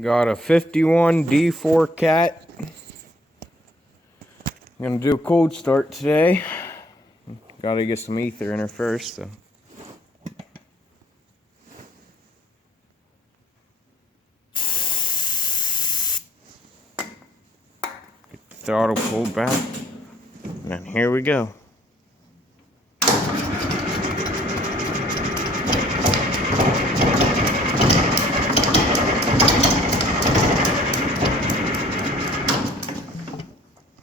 Got a 51 D4 cat. I'm gonna do a cold start today. Gotta get some ether in her first, so. Get the throttle pulled back, and then here we go.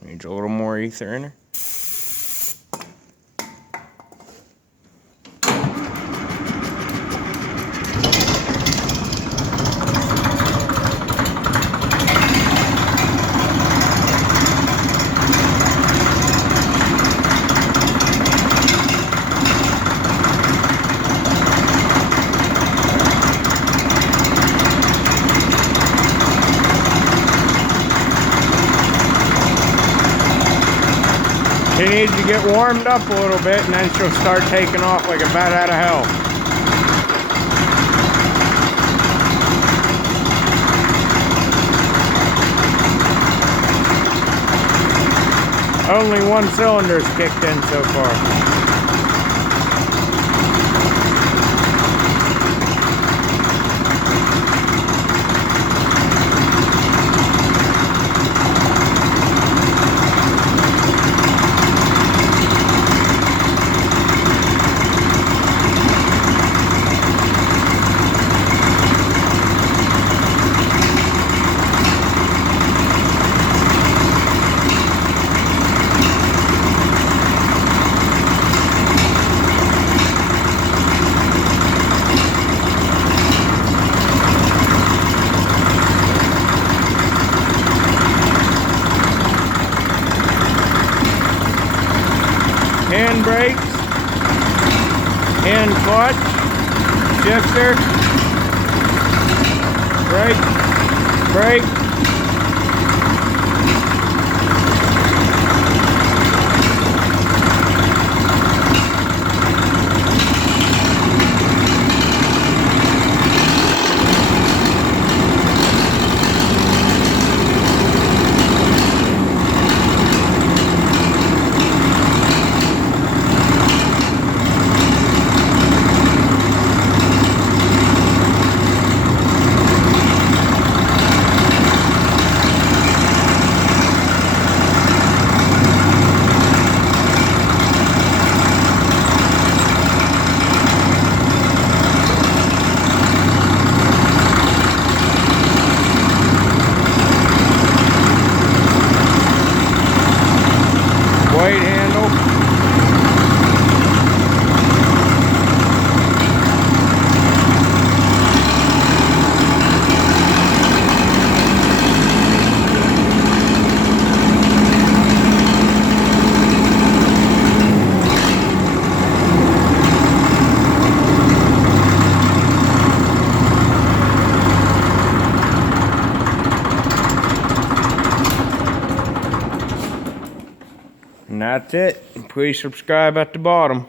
Needs a little more ether in her. She needs to get warmed up a little bit, and then she'll start taking off like a bat out of hell. Only one cylinder's kicked in so far. Hand brakes, hand clutch, shifter, brake. Weight handle. And that's it. Please subscribe at the bottom.